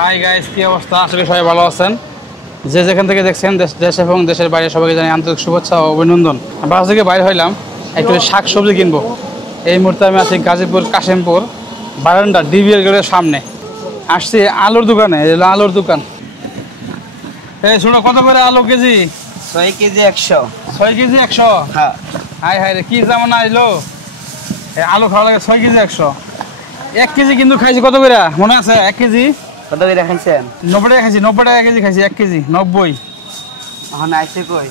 Hi guys, কি অবস্থা? আশা করি সবাই ভালো আছেন। যে যেখান থেকে দেখছেন দেশ এবং দেশের বাইরে সবাইকে জানাই আন্তরিক শুভেচ্ছা ও অভিনন্দন। বাসা থেকে বাইরে হইলাম একটু শাক সবজি কিনবো। এই মুহূর্তে আমি আছি গাজীপুর কাশিমপুর বারান্দা ডিবিএল গেটের সামনে। আসছি আলুর দোকানে, আলুর দোকান। এই শোনো, কত করে আলু কেজি? 6 কেজি 100। 6 কেজি 100? হ্যাঁ। হাই হাই রে, কি যেমন আইলো! আলু খাওয়া লাগে 6 কেজি 100। 1 কেজি কিন্তু খাইছি কত করে মনে আছে? 1 কেজি কত করে খাইছেন? 90 টাকা খাইছি। 90 টাকা কেজি খাইছি 1 কেজি 90। এখন আইছে কই?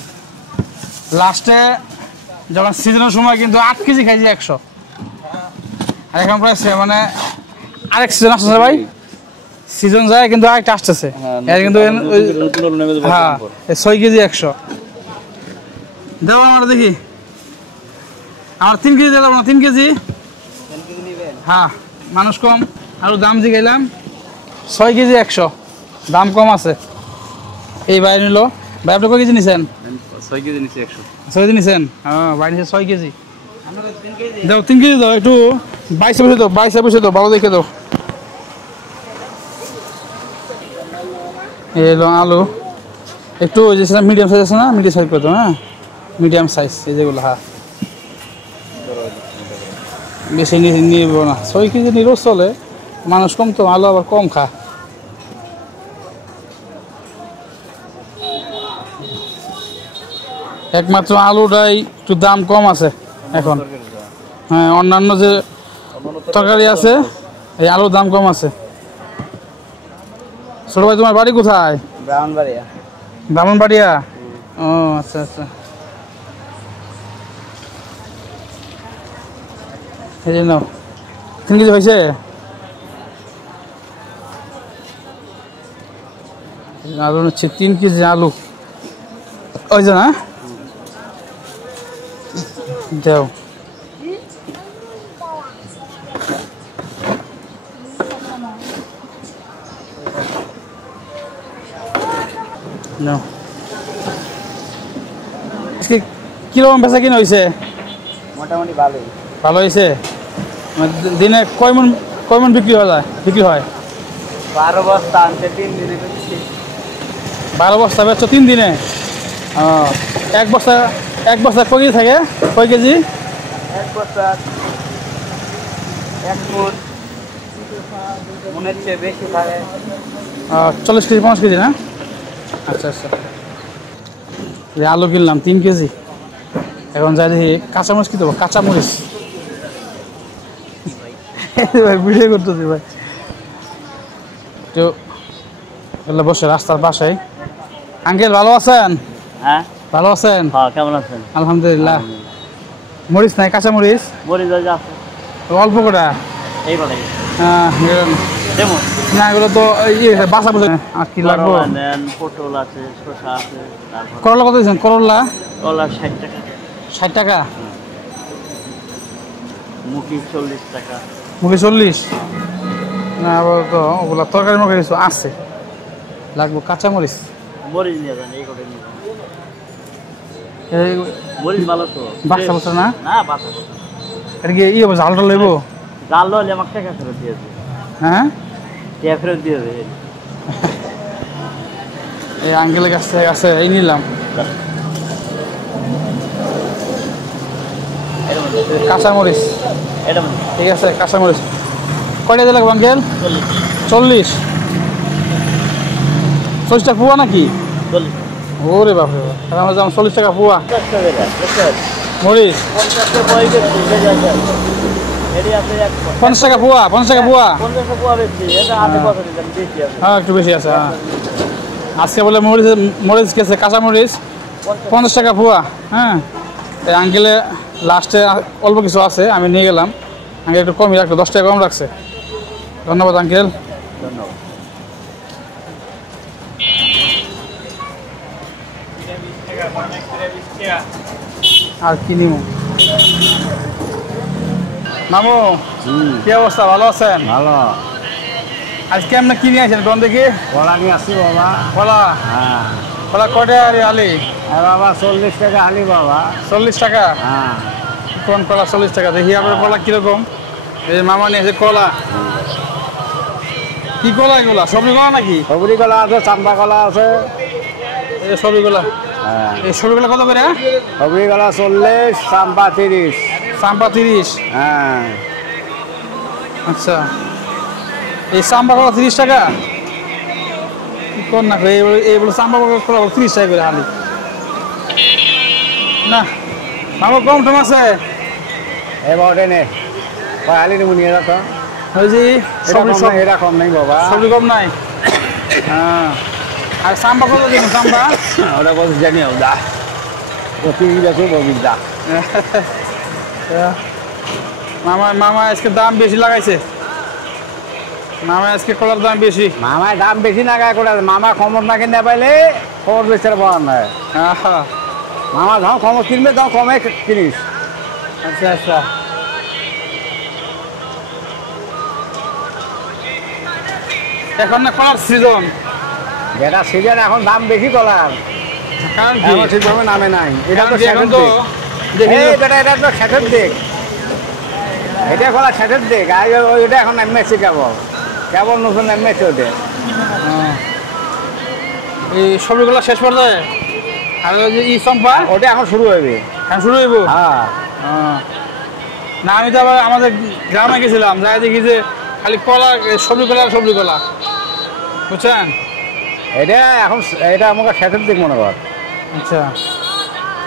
লাস্টে যখন সিজনের সময় কিন্তু 8 কেজি খাইছি 100। আর এখন প্রায় মানে আরেক সিজন আসছে ভাই, সিজন যায় কিন্তু আরেকটা আসতেছে। এর কিন্তু হ্যাঁ 6 কেজি 100 দেবো আমরা। দেখি আমার 3 কেজি দেবো না? 3 কেজি হ্যাঁ, মানুষ কম আর দাম জিগাইলাম। 6 কেজি 100 দাম কম আছে। এই বাইরে নিল ভাই, আপনি কয় কেজি নিছেন? 6 কেজি নিছি 100। 6 কেজি নিছেন? হ্যাঁ, বাইরে নিছে 6 কেজি। দাও 3 কেজি দাও, একটু 22 বসে দাও, 22 বসে দাও, ভালো দেখে দাও। এলো আলু একটু ওই যে মিডিয়াম সাইজ আছে না, মিডিয়াম সাইজ করতো। হ্যাঁ, মিডিয়াম সাইজ এই যেগুলো। হ্যাঁ, বেশি নিব না, 6 কেজি নিলেও চলে, মানুষ কম তো, আলু আবার কম খা। একমাত্র আলুটাই একটু দাম কম আছে এখন। হ্যাঁ, অন্যান্য যে তরকারি আছে এই আলুর দাম কম আছে। ছোট ভাই, তোমার বাড়ি কোথায়? ব্রাহ্মণবাড়িয়া। ব্রাহ্মণবাড়িয়া? ও আচ্ছা আচ্ছা। এই যে নাও, 3 কেজি হয়েছে। আলু হচ্ছে 3 কেজি আলু ওই যে না, দাও। আজকে কিরকম বেচা কিনা হয়েছে? মোটামুটি ভালোই। ভালো হয়েছে। দিনে কয় মন বিক্রি হয়? 12 বস্তা আনতে 3 দিনে বেশি। 12 বস্তা বেচছো 3 দিনে? ও, এক বস্তা কয় কেজি থাকে? কয় কেজি? 1 বস্তা 1 মণ। মনের চেয়ে বেশি থাকে। 40 কেজি 50 কেজি না? আচ্ছা আচ্ছা। আলু কিনলাম 3 কেজি। এখন যাই দেখি কাঁচামরিচ কি দেবো। কাঁচামরিচ ভাই ভিডিও করতেছি ভাই। তো বসে রাস্তার পাশে। আঙ্কেল ভালো আছেন? হ্যাঁ, ভালো আছেন? হ্যাঁ। কেমন আছেন? আলহামদুলিল্লাহ। মরিচ নাই? কাঁচামরিচ মরিচ আছে অল্প করে? এইবারে হ্যাঁ, যেমন না এগুলো তো বাসা বুঝে। আর কি লাগবো? পটল আছে, শসা আছে। করলা কত দিচ্ছেন? করলা 60 টাকা। 60 টাকা? মুখি 40 টাকা। মুখে 40? না, আবার তো ওগুলো তরকারি মুখে কিছু আছে, লাগবো কাঁচামরিচ। মরিচ নিয়ে যান, এই করে নিয়ে যান। এই মরিচ ভালো তো। বাচ্চা বছর না? না, বাচ্চা বছর। এটা কি ঝালটা লইব? জাল হলে আমাকে টাকা ফেরত দিয়ে দেবে। হ্যাঁ, টাকা ফেরত দিয়ে দেবে। এই আঙ্কেলের কাছ থেকে আছে, এই নিলাম কাঁচামরিচ। ঠিক আছে, কাঁচামরিচ কয়টা দিয়ে লাগবে আঙ্কেল? 40? 40 টাকা পোয়া নাকি? ওরে বাপরে বাপ, আমরা যেমন 40 টাকা পোয়া মরিচ। 50 টাকা পোয়া? 50 টাকা পোয়া? হ্যাঁ, একটু বেশি আছে। হ্যাঁ, আজকে বলে মরিচ গেছে কাঁচামরিচ 50 টাকা পোয়া। হ্যাঁ, এই আঙ্কেলে লাস্টে অল্প কিছু আছে, আমি নিয়ে গেলাম। আঙ্কেল একটু কমই রাখলো, 10 টাকা কম রাখছে। ধন্যবাদ আঙ্কেল। ধন্যবাদ। আর কি নিব? মামু, কি অবস্থা? ভালো আছেন? ভালো। আজকে আপনি কি নিয়ে আসেন কোন দেখি? কলা নিয়ে আসছি বাবা। কলা? হ্যাঁ। কলা কয়টা আলি? বাবা 40 টাকা আলি বাবা। 40 টাকা? হ্যাঁ। কোন কলা 40 টাকা? দেখি আপনার কলা কিরকম। এই মামা নিয়ে আসে কলা। কি কি কলা এগুলা সবজি কলা নাকি সবরি কলা আছে চাম্পা কলা আছে এই সবজি কলা হ্যাঁ এই সবজি কলা কত করে সবরি কলা 40 চাম্পা 30 চাম্পা 30 হ্যাঁ আচ্ছা এই চাম্পা কলা 30 টাকা কি কোন না এইগুলো চাম্পা কলা 30 টাকা করে হালি না মামা কম টম আছে এবার নে হালি নিয়ে নিয়ে যাও ওই যে এটা কম নাই বাবা সবজি কম নাই হ্যাঁ আর চাম্পা কত দিন চাম্পা ওটা বলছি জানি দা ও তুই যাচ্ছ বলবি দা মামা আজকে দাম বেশি লাগাইছে মামা আজকে কলার দাম বেশি মামায় দাম বেশি না গায়ে করে মামা খমর না কিনে পাইলে খবর বেচার পাওয়ার নয় মামা যখন খমর কিনবে তখন কমে কিনিস আচ্ছা আচ্ছা এখন না কলার সিজন যেটা সিজন এখন দাম বেশি কলার কারণ কি এখন ঠিকভাবে নামে নাই এটা তো এখন শেষের তো দিক এই বেটা এটা তো শেষের দিক এটা কলা শেষের দিক আর ওইটা এখন নামেছে কেবল কেবল নতুন নামেছে ওদের এই সবজিগুলো শেষ পর্যায়ে আর ওই যে ই চম্পা ওটা এখন শুরু হবে এখন শুরু হইব হ্যাঁ না আমি তো আবার আমাদের গ্রামে গেছিলাম যাই দেখি যে খালি কলা সবজি কলা বুঝছেন এটা এখন এটা আমাকে শেষের দিক মনে কর আচ্ছা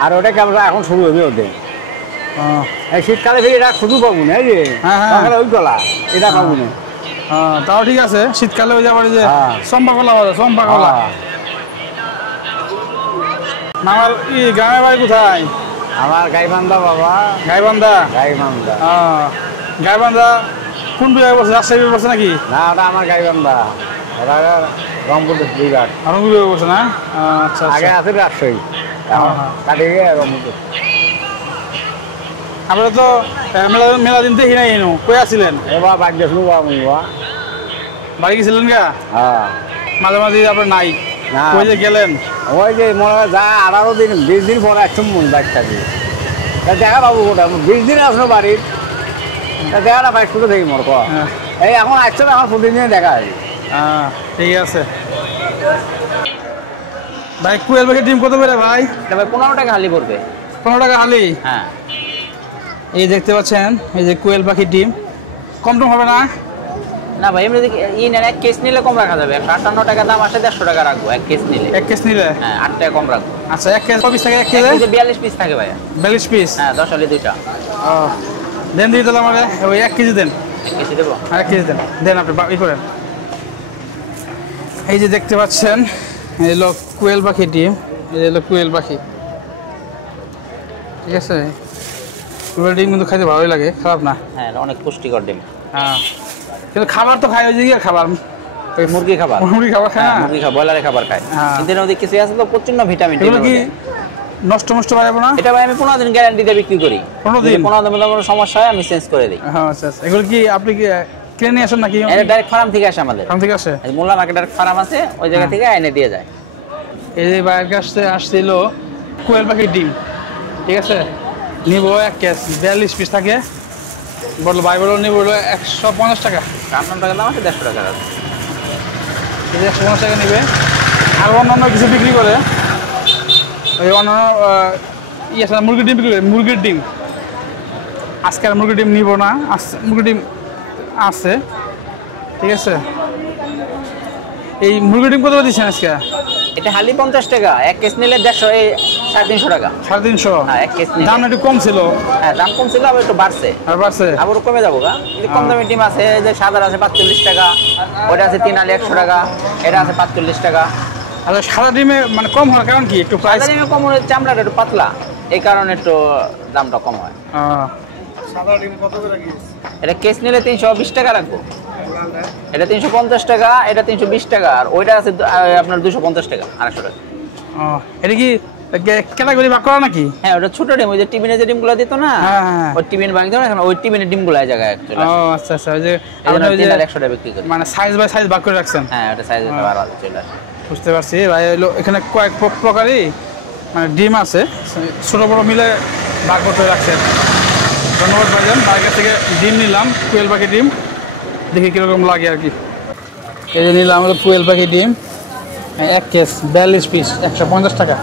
আর ওটা কেবল এখন শুরু হবে ওদের এই শীতকালে ফিরে এটা শুধু পাবো না এই যে হ্যাঁ ওই কলা এটা পাবো না তাও ঠিক আছে শীতকালে ওই যাবার যে হ্যাঁ। চম্পা কলা হবে চম্পা কলা আমার ই গ্রামের বাড়ি কোথায় আমার গাইবান্ধা বাবা গাইবান্ধা গাইবান্ধা গাইবান্ধা কোন বিভাগে বসে রাজশাহী বিভাগে বসে নাকি না ওটা আমার গাইবান্ধা ওটা রংপুর বিভাগ আরো বিভাগে বসে না আচ্ছা আগে আচ্ছা আছে রাজশাহী হ্যাঁ। কাটিয়ে গিয়ে রংপুর আমরা তো মেলা দিন দেখি নাই এনো কই আছিলেন এবার বাদ গেছিল আমি বাড়ি গেছিলেন গা হ্যাঁ মাঝে মাঝে আপনার নাই না কই যে গেলেন ওই যে মনে হয় যা 18 দিন 20 দিন পরে একদম মন বাচ্চাকে দেখা পাবো কোটা 20 দিন আসলো বাড়ির দেখাটা বাইশ করে দেখি মোর এই এখন আসছে এখন প্রতিদিন দেখা হয় ঠিক আছে ভাই কুয়েল পাখির ডিম কত করে ভাই তবে 15 টাকা হালি পড়বে 15 টাকা হালি হ্যাঁ এই দেখতে পাচ্ছেন এই যে কোয়েল পাখির ডিম কম টম হবে না না ভাই এমনি ই নেন 1 কেস নিলে কম রাখা যাবে 58 টাকা দাম আসে 150 টাকা রাখবো 1 কেস নিলে 1 কেস নিলে হ্যাঁ 8 টাকা কম রাখবো আচ্ছা 1 কেস কত পিস থাকে 1 কেজি 42 পিস থাকে ভাই 42 পিস হ্যাঁ 10 আলি দুইটা দেন দিয়ে দিলাম আমাকে ওই 1 কেজি দেন 1 কেজি দেবো আর 1 কেজি দেন আপনি ই করেন এই যে দেখতে পাচ্ছেন এই হলো কোয়েল পাখি ডিম এই হলো কোয়েল পাখি ঠিক আছে কোয়েল ডিম কিন্তু খাইতে ভালোই লাগে খারাপ না হ্যাঁ অনেক পুষ্টিকর ডিম হ্যাঁ কিন্তু খাবার তো খাই ওই যে খাবার মুরগি খাবার মুরগি খাবার খায় না মুরগি খাবার ব্রয়লারের খাবার খায় কিন্তু এর মধ্যে কিছু আছে তো প্রচন্ড ভিটামিন এগুলো কি নষ্ট পারবো না এটা ভাই আমি 15 দিন গ্যারান্টি দিয়ে বিক্রি করি 15 দিন কোনো সমস্যা হয় আমি চেঞ্জ করে দিই হ্যাঁ আচ্ছা এগুলো কি আপনি কি কিনে নিয়ে আসেন নাকি এটা ডাইরেক্ট ফার্ম থেকে আসে আমাদের ফার্ম থেকে আসে মোল্লা মার্কেট ডাইরেক্ট ফার্ম আছে ওই জায়গা থেকে এনে দিয়ে যায় এই যে বাইরের কাছে আসছিল কোয়েল পাখির ডিম ঠিক আছে নিব 1 কেস 42 পিস থাকে বললো ভাই বললো নিব 150 টাকা 58 টাকা দাম আছে 150 টাকা আছে এই 150 টাকা নেবে আর অন্যান্য কিছু বিক্রি করে ওই অন্যান্য মুরগির ডিম বিক্রি করে মুরগির ডিম আজকে আর মুরগির ডিম নিব না মুরগির ডিম আছে ঠিক আছে এই মুরগির ডিম কত দিচ্ছেন আজকে এটা হালি 50 টাকা 1 কেস নিলে 150 এই 350 টাকা 350 হ্যাঁ 1 কেস নিলে দাম একটু কম ছিল হ্যাঁ দাম কম ছিল আবার একটু বাড়ছে আর বাড়ছে আবার কমে যাবো গা কিন্তু কম দামি ডিম আছে যে সাদা আছে 45 টাকা ওটা আছে 3 আলি 100 টাকা এটা আছে 45 টাকা আচ্ছা সাদা ডিমে মানে কম হওয়ার কারণ কি একটু প্রাইস সাদা ডিমে কম হলে চামড়াটা একটু পাতলা এই কারণে একটু দামটা কম হয় সাদা ডিম কত করে কি এটা কেস নিলে 320 টাকা রাখবো এটা 350 টাকা এটা 320 টাকা আর ওইটা আছে আপনার 250 টাকা 250 টাকা এটা কি ক্যাটাগরি ভাগ করা নাকি হ্যাঁ ওটা ছোট ডিম ওই যে টিফিনে যে ডিমগুলো দিত না ওই টিফিন ভাগ দাও এখন ওই টিফিনের ডিমগুলো এই জায়গায় চলে আসে আচ্ছা আচ্ছা ওই যে আমরা ওই যে 100 টাকা বিক্রি করি মানে সাইজ বাই সাইজ ভাগ করে রাখছেন হ্যাঁ ওটা সাইজ আলাদা চলে আসে বুঝতে পারছি ভাই হলো এখানে কয়েক প্রকারই মানে ডিম আছে ছোট বড় মিলে ভাগ করতে রাখছেন ধন্যবাদ ভাইজান বাইরের থেকে ডিম নিলাম কোয়েল পাখি ডিম দেখি কিরকম লাগে আর কি এই যে নিলাম আমাদের কোয়েল পাখি ডিম 1 কেস 42 পিস 150 টাকা।